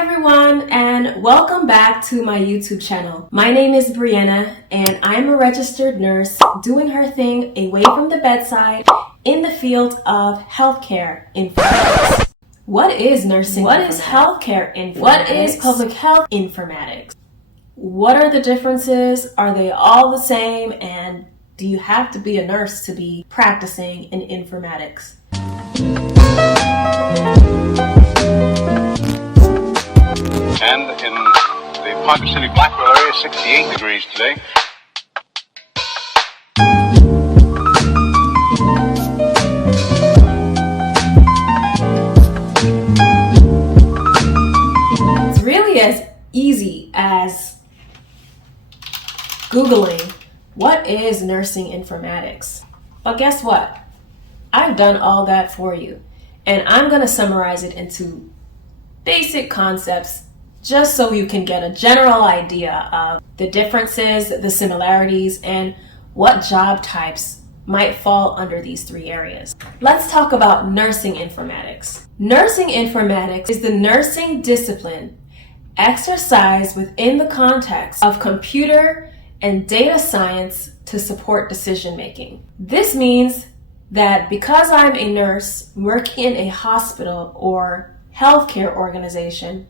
everyone, and welcome back to my YouTube channel. My name is Brianna, and I'm a registered nurse doing her thing away from the bedside in the field of healthcare informatics. What is nursing? What is healthcare informatics? What is public health informatics? What are the differences? Are they all the same? And do you have to be a nurse to be practicing in informatics? And in the Parker City Blackwell area, 68 degrees today. It's really as easy as Googling, what is nursing informatics? But guess what? I've done all that for you. And I'm going to summarize it into basic concepts just so you can get a general idea of the differences, the similarities, and what job types might fall under these three areas. Let's talk about nursing informatics. Nursing informatics is the nursing discipline exercised within the context of computer and data science to support decision making. This means that because I'm a nurse working in a hospital or healthcare organization,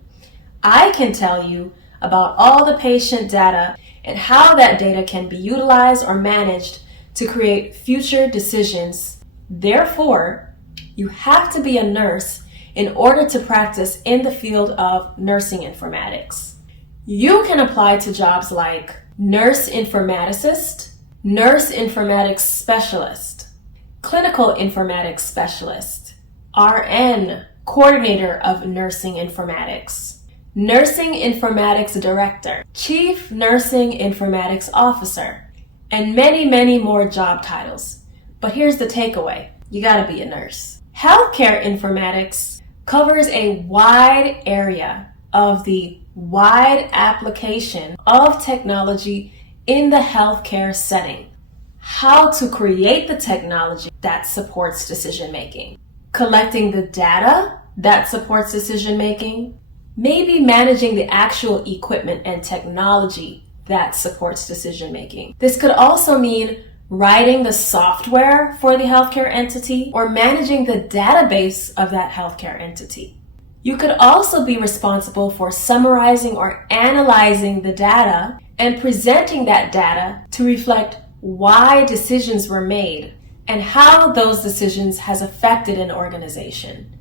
I can tell you about all the patient data and how that data can be utilized or managed to create future decisions. Therefore, you have to be a nurse in order to practice in the field of nursing informatics. You can apply to jobs like nurse informaticist, nurse informatics specialist, clinical informatics specialist, RN, coordinator of nursing informatics, nursing informatics director, chief nursing informatics officer, and many, many more job titles. But here's the takeaway. You gotta be a nurse. Healthcare informatics covers a wide area of the wide application of technology in the healthcare setting. How to create the technology that supports decision making, collecting the data that supports decision making, maybe managing the actual equipment and technology that supports decision making. This could also mean writing the software for the healthcare entity or managing the database of that healthcare entity. You could also be responsible for summarizing or analyzing the data and presenting that data to reflect why decisions were made and how those decisions has affected an organization.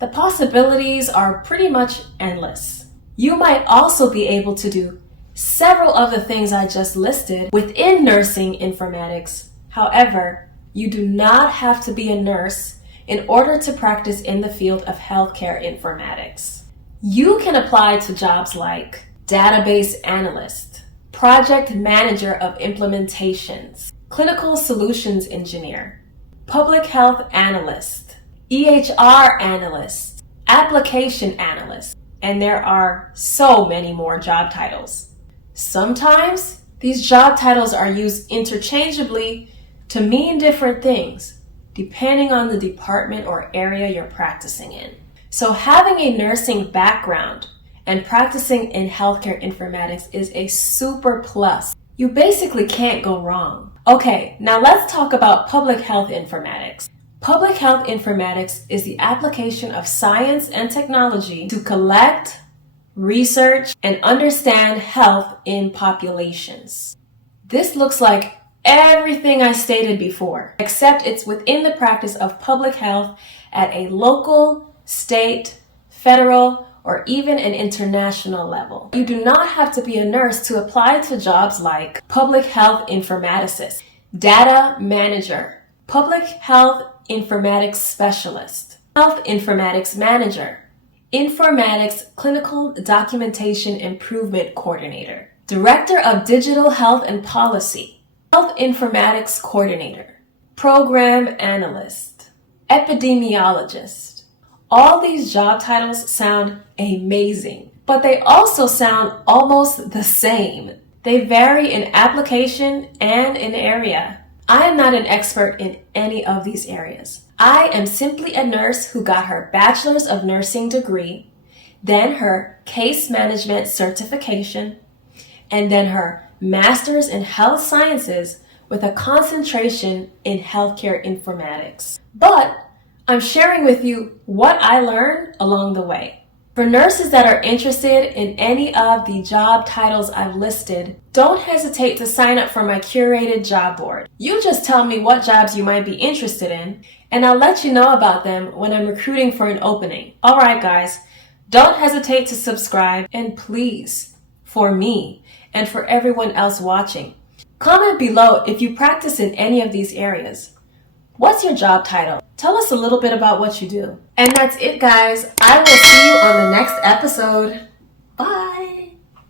The possibilities are pretty much endless. You might also be able to do several of the things I just listed within nursing informatics. However, you do not have to be a nurse in order to practice in the field of healthcare informatics. You can apply to jobs like database analyst, project manager of implementations, clinical solutions engineer, public health analyst, EHR analyst, application analyst, and there are so many more job titles. Sometimes these job titles are used interchangeably to mean different things, depending on the department or area you're practicing in. So having a nursing background and practicing in healthcare informatics is a super plus. You basically can't go wrong. Okay, now let's talk about public health informatics. Public health informatics is the application of science and technology to collect, research, and understand health in populations. This looks like everything I stated before, except it's within the practice of public health at a local, state, federal, or even an international level. You do not have to be a nurse to apply to jobs like public health informaticist, data manager, public health informatics specialist, health informatics manager, informatics clinical documentation improvement coordinator, director of digital health and policy, health informatics coordinator, program analyst, epidemiologist. All these job titles sound amazing, but they also sound almost the same. They vary in application and in area. I am not an expert in any of these areas. I am simply a nurse who got her bachelor's of nursing degree, then her case management certification, and then her master's in health sciences with a concentration in healthcare informatics. But I'm sharing with you what I learned along the way. For nurses that are interested in any of the job titles I've listed, don't hesitate to sign up for my curated job board. You just tell me what jobs you might be interested in, and I'll let you know about them when I'm recruiting for an opening. All right, guys, don't hesitate to subscribe, and please, for me and for everyone else watching, comment below if you practice in any of these areas. What's your job title? Tell us a little bit about what you do. And that's it, guys. I will see you on the next episode.